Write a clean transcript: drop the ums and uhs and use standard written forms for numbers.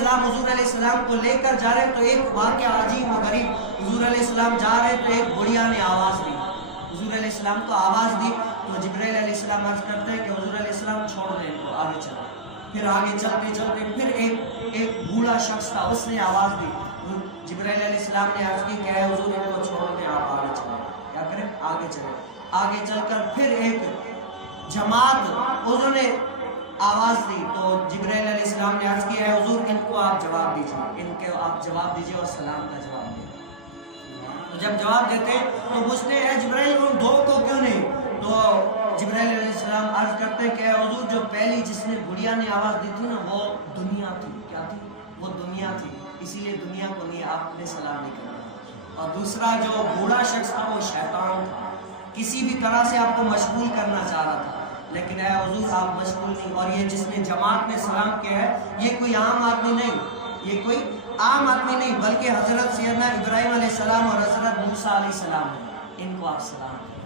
السلام حضور علیہ السلام کو لے کر جا رہے تو ایک واقعہ عجیب و غریب، حضور علیہ السلام جا رہے تو ایک بڑھیا نے آواز دی، حضور علیہ السلام کو آواز دی تو جبرائیل علیہ السلام عرض کرتے ہیں کہ حضور علیہ السلام چھوڑ دیں تو آگے چلا، پھر آگے چلتے چلتے پھر ایک بوڑھا شخص تھا، اس نے آواز دی، جبرائیل علیہ السلام نے عرض کی کہ اے حضور ان کو چھوڑ دیں، آپ آگے چلیں، کیا کریں آگے چلیں، آگے چل کر پھر ایک جماعت انہوں نے آواز دی تو جبرائیل علیہ السلام نے عرض کیا ہے حضور ان کو آپ جواب دیجئے، ان کے آپ جواب دیجئے اور سلام کا جواب دیں۔ تو جب جواب دیتے تو پوچھتے اے جبرائیل ان دو کو کیوں نہیں؟ تو جبرائیل علیہ السلام عرض کرتے کہ اے حضور جو پہلی جس نے بڑھیا نے آواز دی تھی نا وہ دنیا تھی، کیا تھی؟ وہ دنیا تھی، اسی لیے دنیا کو نہیں آپ نے سلام نہیں کرنا، اور دوسرا جو بوڑھا شخص تھا وہ شیطان تھا، کسی بھی طرح سے آپ کو مشغول کرنا چاہ رہا تھا، لیکن اے حضور آپ مشغول نہیں، اور یہ جس نے جماعت میں سلام کیا ہے یہ کوئی عام آدمی نہیں، یہ کوئی عام آدمی نہیں بلکہ حضرت سیدنا ابراہیم علیہ السلام اور حضرت موسیٰ علیہ السلام ہیں، ان کو آپ سلام کریں۔